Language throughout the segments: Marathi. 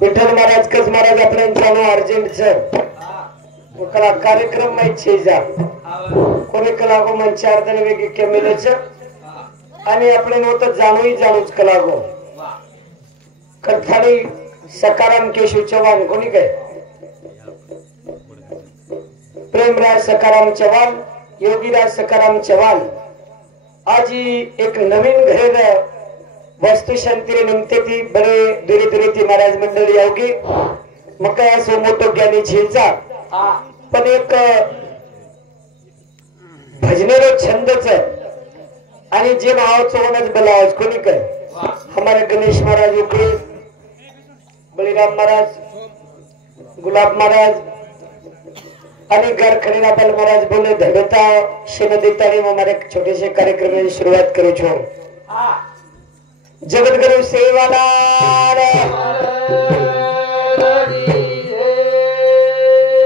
विठ्ठल महाराज कस महाराज आपल्याला अर्जंट कला कार्यक्रम माहित छे जा कोणी कलागो मंचार्दन वेगी केमेलेच आणि आपले नव्हत जाणूच कलागो कथाळी सकाराम केशव चव्हाण कोणी काय प्रेमराज सकाराम चव्हाण योगीराज सकाराम चव्हाण आज एक नवीन घर वस्तु शांती निमते ती बड़े दूरी दूरी ती महाराज मंडळी योगी मग काय असो मोठो ज्ञानी झेलचा पण एक भजनेरो छंदच आणि जे नाव चोवनच बलावच कोणी काय हमारे गणेश महाराज उकड़ी बलिराम महाराज गुलाब महाराज आणि घर खड़ीनापल महाराज बोले धड़ता शेन देता ने हमारे छोटे से कार्यक्रम में शुरुआत करू छो जगत गुरु सेवाला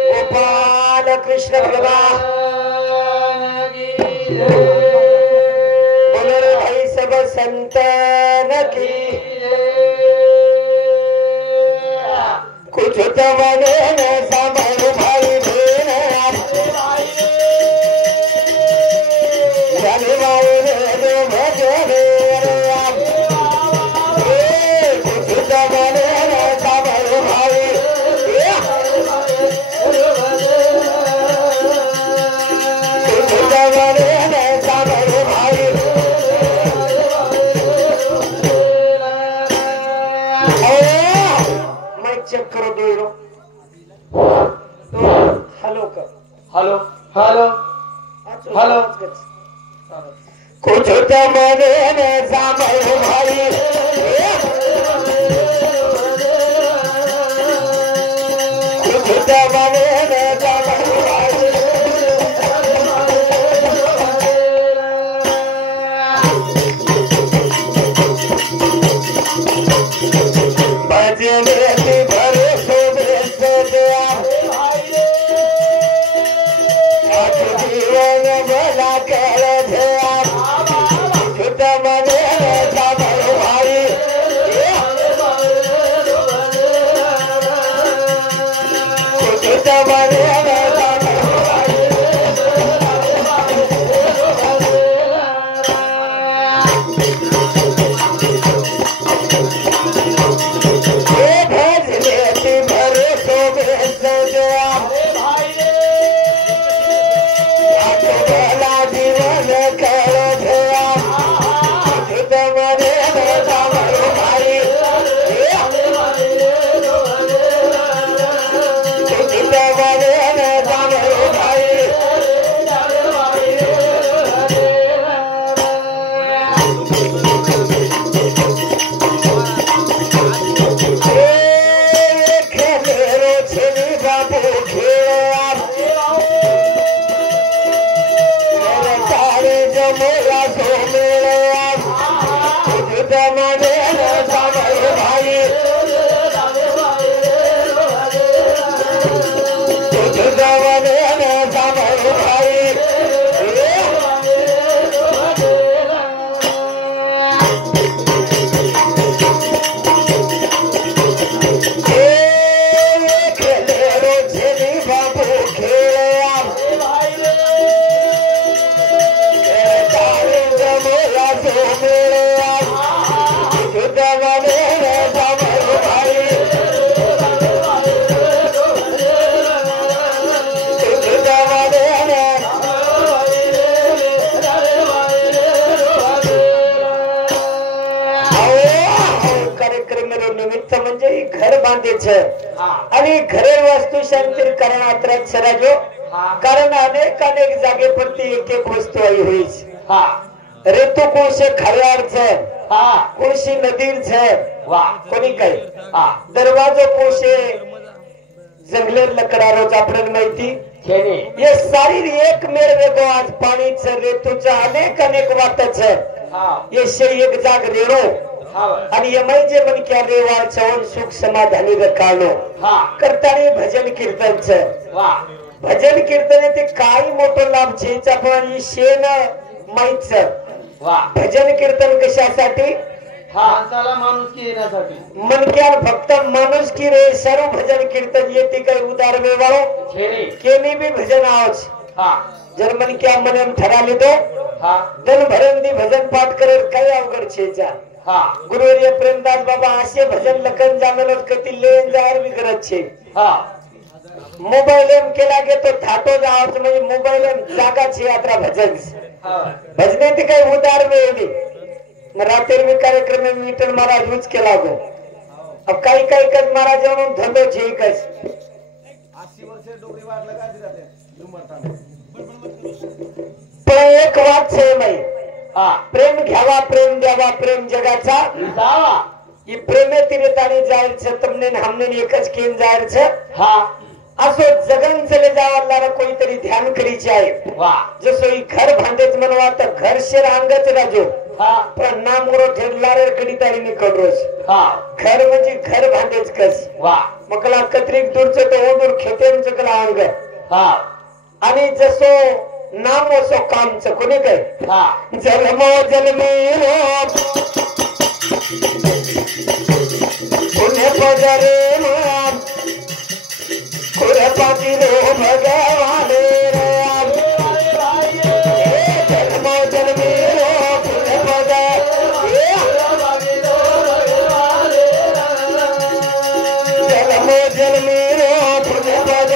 गोपाल कृष्ण भगवान बोले रे भाई सब संतन की कुछ तो बने न सामर भाई भेन जाने वाले रे भजने करो दो हेलो का हेलो हेलो हेलो कुछ तो मने न सामर भाई कुछ तो मने न सामर भाई बजने आणि घरे वस्तू शांती करण्यात सराजो कारण अनेक अनेक जागे प्रति एक एक वस्तू आई हुई रेतु कोशे खरियार छे कोशी नदीर छे कोणी काय दरवाजो कोशे जंगले लकडारो आपल्याला माहिती ये सारी एक मेर वेगो आज पाणी छे रेतूचा अनेक अनेक वाट छे ये शे एक जाग रेणो आणि यमय जे मन क्या देवाळ चवन सुख समाधानी रखालो करतानी भजन कीर्तन छे भजन कीर्तन ते काही मोठो लाभ छे पण शेन माहित छे भजन कीर्तन कशासाठी माणसाला माणुसकी येण्यासाठी मनक्यान फक्त माणुसकी रे सर्व भजन कीर्तन येते काही उदार वेवाळो केनी भी भजन आवच जर मन क्या मन ठरा લીધો દલ ભરંદી ભજન પાઠ કરે કઈ અવગર છે જા ગુરુવર્ય પ્રેમદાસ બાબા આશે ભજન લખન જામેલો કતિ લેન જાહેર વિગ્રહ છે મોબાઈલ એમ કે લાગે તો થાટો જ આવત નહીં મોબાઈલ એમ જાગા છે યાત્રા ભજન ભજને થી કઈ ઉદાર વે નહીં રાતે में कार्यक्रम में मीटर महाराज यूज के लागो अब काही काही कद महाराजांनो धंधो છે કસ 80 વર્ષે ડોગરી વાત લગાડી રાતે ઝુમરતા पण एक વાત છે મય પ્રેમ ઘ्यावा પ્રેમ દેવા પ્રેમ જગાचा વિસાવા ઈ પ્રેમે તીરતાની જાહેર છે તમને ને हमने एकच केन जाहीर છે असो जगन चले जावाला कोणीतरी ध्यान करी आहे जसो ही घर बांधेच म्हणवा तर घर शेर अंगच राजो पण नाम मोरो ठेरलारे कडितारी निकल रोज घर म्हणजे घर बांधेच कस मकला कत्रिक दूरच तो ओदूर खेतेम चकला अंग आणि जसो नाम असो कामच कोणी काय जन्मो जन्मेरो पुण्य पदरे कुरपाती रो भगवान जन्मो जन्मेरो पुण्य पद जन्मो जन्मेरो पुण्य पद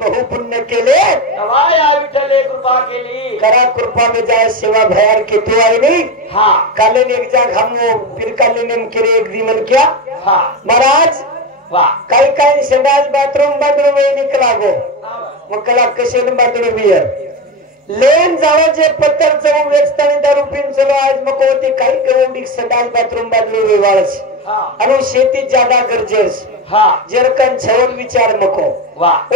बहु पुण्य केले कृपा केली करा कृपा में जाए सेवा भयार के तू आई नहीं काले ने एक जाग हम फिर काले ने करे एक दिमन क्या महाराज काही काही संडास बाथरूम में निकला गो मग कला कशे बाथरूम बियर लेन जावं जे पत्तर चव वेचतानी दारू पिन चलो आज मग होती काही कवडी संडास बाथरूम वेवाळच आणि शेती जादा गरजेस जरकन छवन विचार मको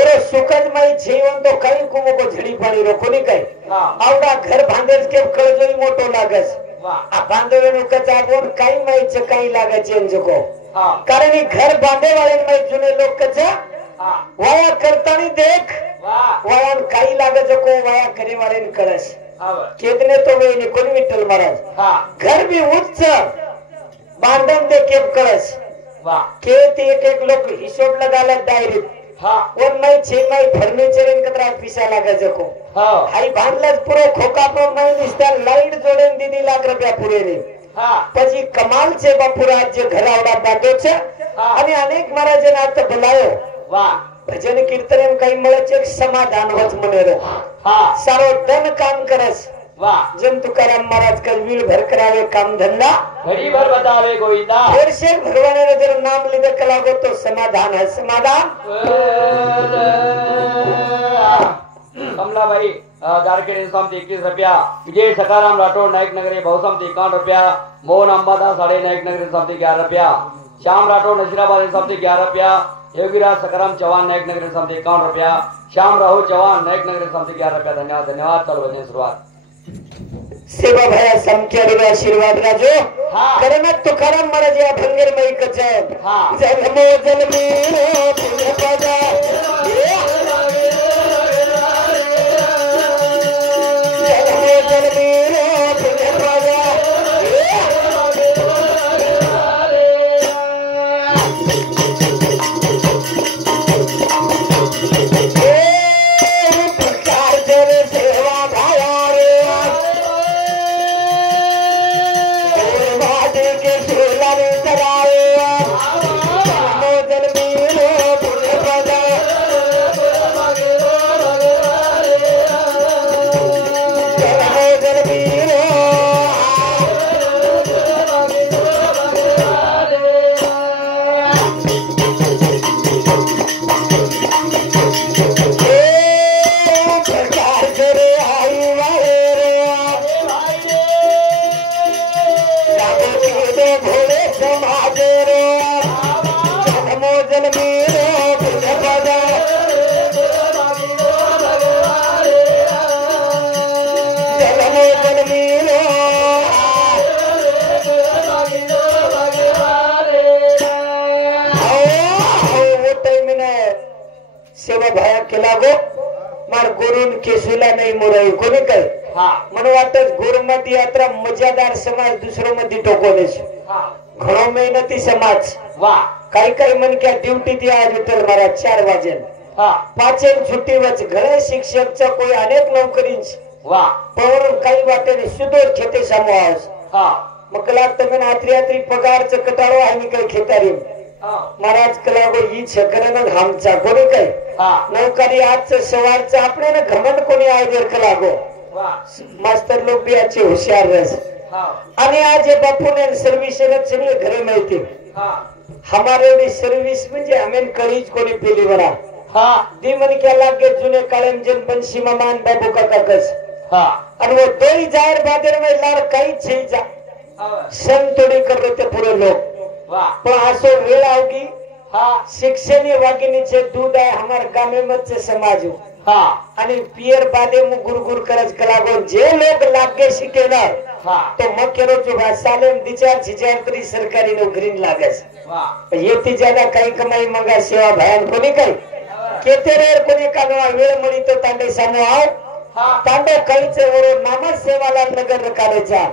ओरे सुखज मई जीवन तो काही कुमको झडी पाणी रोको नहीं काही आवडा घर बांधेस के कळजोई मोटो लागस आ बांधवे नु कचा बोन काही माईच काही लागे चेंजको कारण ही घर बांधे वाले मई जुने लोक कचा वाया करतानी देख वाया काही लागे जको वाया करे वाले कळस केतने तो वे ने कोण विठ्ठल महाराज घर भी उच्च बांधन दे के कळस खेत एक एक लोग हिशोब लगाला डायरेक्ट और मैं 6 मई फर्नीचर इन कतरा पैसा लागा जको हाई बांधलाच पुरो खोका पण मैं दिसता लाईट जोडेन दीदी लाख रुपया पुरे ने પછી કમાલ છે બાપુરાજ જે ઘરાવડા બાંધો છે અને અનેક મહારાજને આ તો બોલાયો ભજન કીર્તન એમ કઈ મળે છે સમાધાન હોત મને રો સારો ધન કામ કરસ जन तुकाराम महाराज का वीर भर करावे काम धंधा घड़ी भर बतावे गोविंदा फिर से भगवान ने जब नाम लेते कलागो तो समाधान है समाधान कमला भाई गारखेडे सामते 21 रुपया विजय सकाराम राठौर नायक नगरे बहुसमते 51 रुपया मोहन अंबादास साड़े नायक नगरे सामते 11 रुपया श्याम राठौर नसीराबाद सामते 11 रुपया योगीराज सकाराम चौहान नायक नगरे सामते 51 रुपया श्याम राहुल चौहान नायक नगरे सामते 11 रुपया धन्यवाद धन्यवाद चलो भजन शुरुआत सेवा भया समख्या आशीर्वाद राजो करण तुकाराम महाराज या भंगर मई कच जन्मो जन्मी पुण्य पदा जन्मो जन्मी पुण्य पदा सेवा भाया केला गो मार गुरुन केसुला नाही मोराई कोणी काय म्हणून वाटत गुरुमत यात्रा मजादार समाज दुसरो मध्ये टोकोले घणो मेहनती समाज काही काही मन क्या ड्यूटी ती आज विठ्ठल महाराज 4 वाजेल 5 छुट्टी वच घरे शिक्षकचा कोई अनेक नोकरी पण काही वाटेने सुदूर खेते समूहास मग लागतं मी रात्री पगारच कटाळो आणि काही खेतारी महाराज कलागो ही छकरन आमचा कोणी काय नौकरी आजच सवारचं आपण घमंड कोणी आयोजन कलागो मास्तर लोक भी अच्छे हुशार रस आणि आज हे बापूने सर्व्हिस सगळे घरे माहिती हमारे भी सर्व्हिस म्हणजे हमें कळीच कोणी पेली बरा दी मन क्या लागे जुने काळम जन बंशी मामान बाबू काका कस आणि वो दोई जाहिर बादर में लार काही छे जा संतोडी कर रहे पूरे लोग पण असो वेळ आवगी शिक्षण वागिनीचे दूध आहे हमार गामे मधचे समाज आणि पियर बादे मु गुरगुर करज कलागो जे लोग लागे शिकेणार तो मकेरो जो सालेम दिचार छिचार तरी सरकारी नोकरी लागस येती ज्यादा काही कमाई मंगा सेवा भयान कोणी काही केतेरेर कोणी कानवा वेळ मळी तो तांडे सामो आव तांडे काहीचे वरो नाम सेवाला नगर काढायचा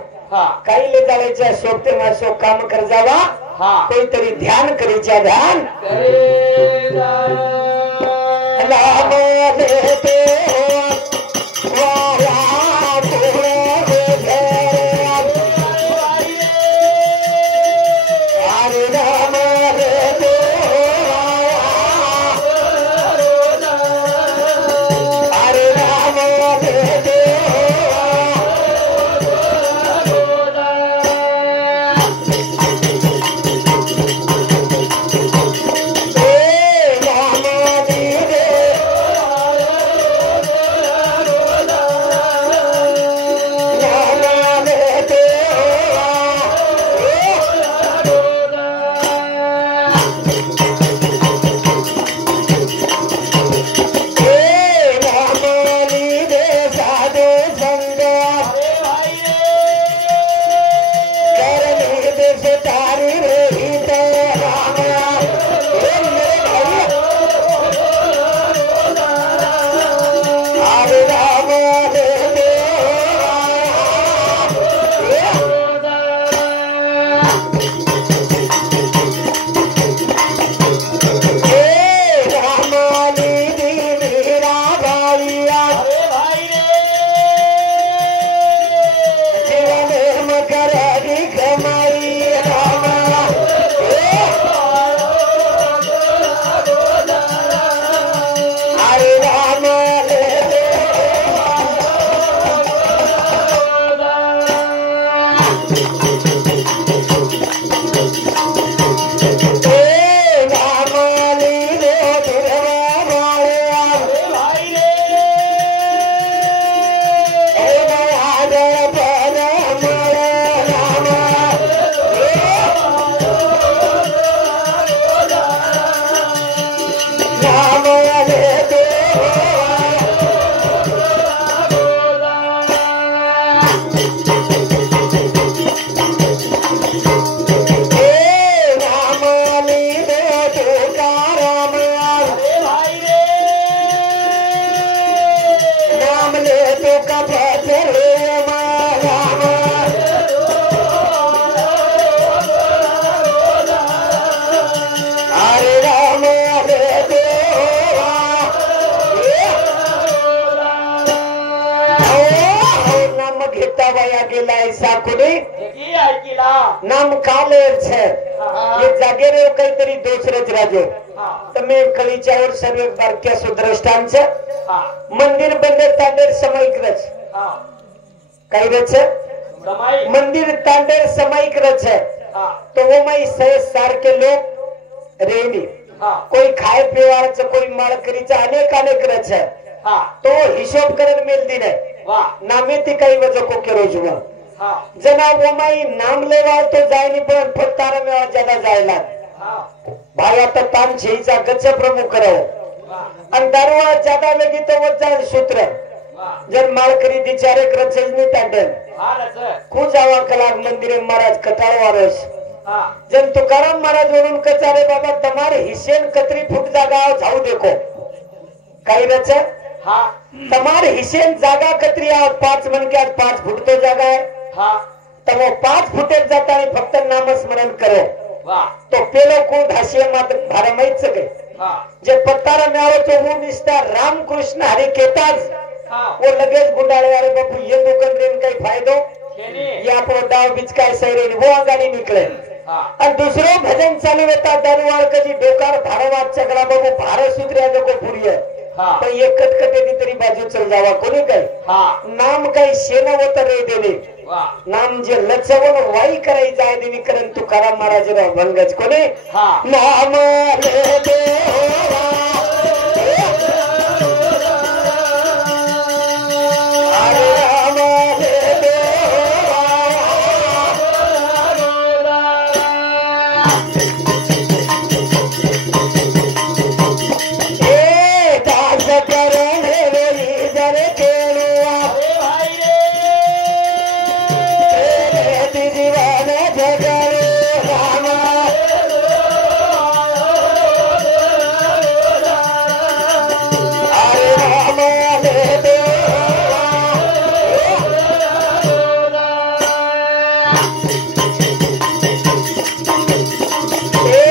काही ले जायच्या सोबते मासो काम कर जावा कोणतरी ध्यान करीच्या ध्यान नाम लेते લાય સાકુડી જગી આકીલા નામ કાલે છે એ જાગે રે કઈ તરી દોસરે જ રાજો હા તમે કવિચાવર સર્વે વાક્ય સુદ્રષ્ટાન છે હા મંદિર બંદર તાંડેર સમય કરજ હા કઈ રે છે સમય મંદિર તાંડેર સમય કરે છે હા तो वो मैं सह सार के लोग रेनी હા कोई खाए पीवार છે કોઈ માળ કરી છે અનેક અનેક રચ છે હા તો હિસાબ કરીને મેલતી ને વાહ નામેથી કઈ વજહ को के रोज में હા जनाब वो मैं नाम लेवा तो जाय नहीं पण फटारा में ज्यादा जायला હા भाई आता तान छीचा गच्छ प्रमुख करो વાહ आणि दारुवा ज्यादा लगी तो वो जाय सूत्र વાહ जन माळ करी दी चारे रच नहीं तांडे હા રસ को जावा कलाक मंदिरे महाराज कटाळवारो હા जन तुकाराम महाराज म्हणून कचारे बाबा तमारे हिस्सेन कतरी फूट जागा जाऊ देखो काही रच હા तमारे हिस्सेन जागा कतरी आहोत 5 मन के आज 5 फूट तो जागा है હા तर वो 5 फुटेत जाता आणि फक्त नामस्मरण करो વાહ तो पेलो को भाषे मात्र भारे माहित सके હા जे पत्तारा मिळालो तो હું निष्ठा रामकृष्ण हरी केताज હા वो लगेच गुंडाळे वाले बापू ये दुकान रेन काही फायदो કેની ये आपलो डाव बीच काय सैरेन वो आगाडी निकले હા आणि दुसरो भजन चालू होता दरवार कधी डोकार भारवाद चकला बाबू भारत सुधऱ्या जको पुरी હા पण ये कटकटे दी तरी बाजू चल जावा कोणी काय હા नाम काही शेना होत रे देले વાહ नाम जे लचवण वाई कराई जाय देवी करन तुकाराम महाराज राव भंगज कोणी હા नाम ले देवा अरे राम ले देवा ए दास करणे वेरी जर केळुआ तेरे जीवन जगले रामा अरे राम ले देवा ए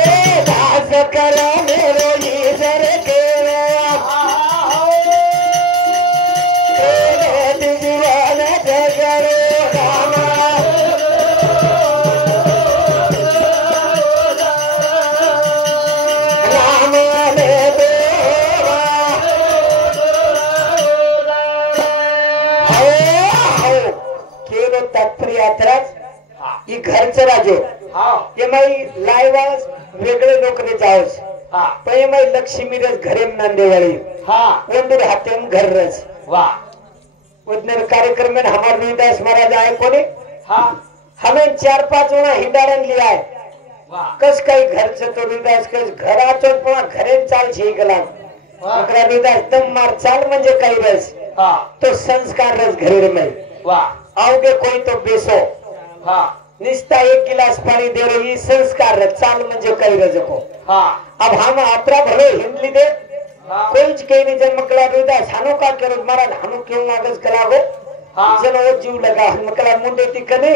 दास करणे वेरी जर केळुआ तेरे जीवन जगले रामा राम ले देवा हो केलो तात्पर्य यात्राच ही घरचं राजो હા एमाई लायवास वेगळे नोकरी जावस હા पण एमाई लक्ष्मी रस घरेम नांदेवाळी હા वंदूर हातेम घर रस વાહ उद्नर कार्यक्रम में हमारे वीरदास महाराज आए कोने હા हमें 4-5 वेळा हिंडाळण लिया है વાહ कस काही घरचं तो वीरदास कस घराचो पण घरे चाल छे गेला अकरा वीरदास दम मार चाल म्हणजे काही रस હા तो संस्कार रस घरे में વાહ आओगे कोई तो बेसो હા निस्ता 1 गिलास पानी दे रही संस्कार रस चाल म्हणजे काही रस को હા अब हम यात्रा भलो हिंदली दे હા कोई ज कहीं नहीं जन्म कला वीरदास हानो का करो महाराज हानो क्यों आगस कलागो હા जनो जीव लगा मकला मुंडे ती कने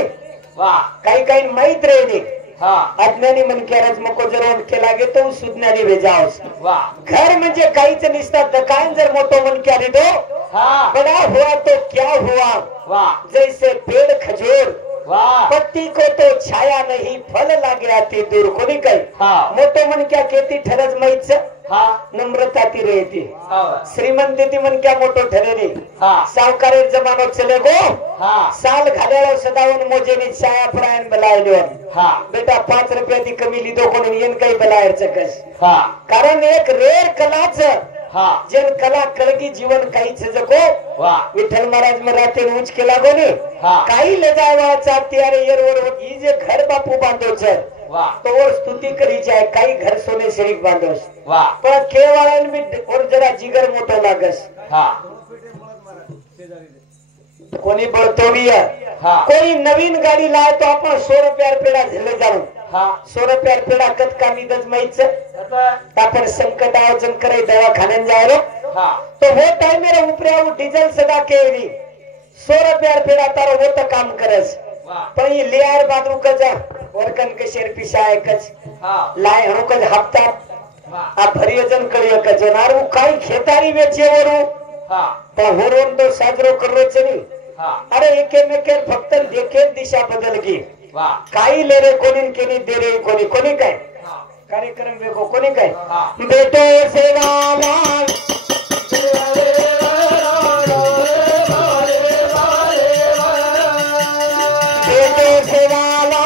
વાહ काही काही माहित रे नी હા अज्ञानी मन के रज मको जरूर के लागे तो सुज्ञानी भेजाओस વાહ घर म्हणजे काहीच निसता दकान जर मोटो मन क्या दो હા बड़ा हुआ तो क्या हुआ વાહ जैसे पेड़ खजूर વાહ पत्ती को तो छाया नहीं फल लागे आती दूर कोणी काही હા मोटो मन क्या केती ठरज माहित હા नम्रता ती रहती હા श्रीमंत ती मन क्या मोटो ठरेली હા सावकार जमानो चले गो હા साल घालेलो सदावन मोजेनी छाया फरायन बलायलो હા बेटा 5 रुपया ती कमी लिदो कोणी येन काही बलायरच कस હા कारण एक रेर कलाच હા जेन कला कळगी जीवन काहीच जको વાહ विठ्ठल महाराज में राते उंच केला गोने હા काही लजावाचा त्यारे येरवर ही जे घर बापू बांधो છે વાહ तो और स्तुति करी जाए काही घर सोने शरीक बांधो વાહ पण केवाळान बी और जरा जिगर मोठो लागस હા कोणी बळतो बी आहे. હા कोई नवीन गाडी लाय तो आपण 100 रुपयार पेडा झेले जाऊ હા 100 रुपयार पेडा कत कामी दज माहित आता आपण संकट आयोजन करे दवाखान्यात जायरो હા तो वो टाइम रे उपरे डीजल सदा केवी 100 रुपयार पेडा तारो वो तो काम करस વાહ पण ये लियार बादू कजा वर्कन के शेर पिसाय कच હા लाय हणो कज हप्ता વાહ आ भरियजन करियो कज नारू काई खेतारी वेचे वरू હા पण होरोन तो साजरो कररो છે ની अरे एकेमेके फक्त देखे दिशा बदल की वाह काही ले रे कोणी केली दे रे कोणी कोणी काय कार्यक्रम वेगो कोणी काय बेटो सेवाला बेटो सेवाला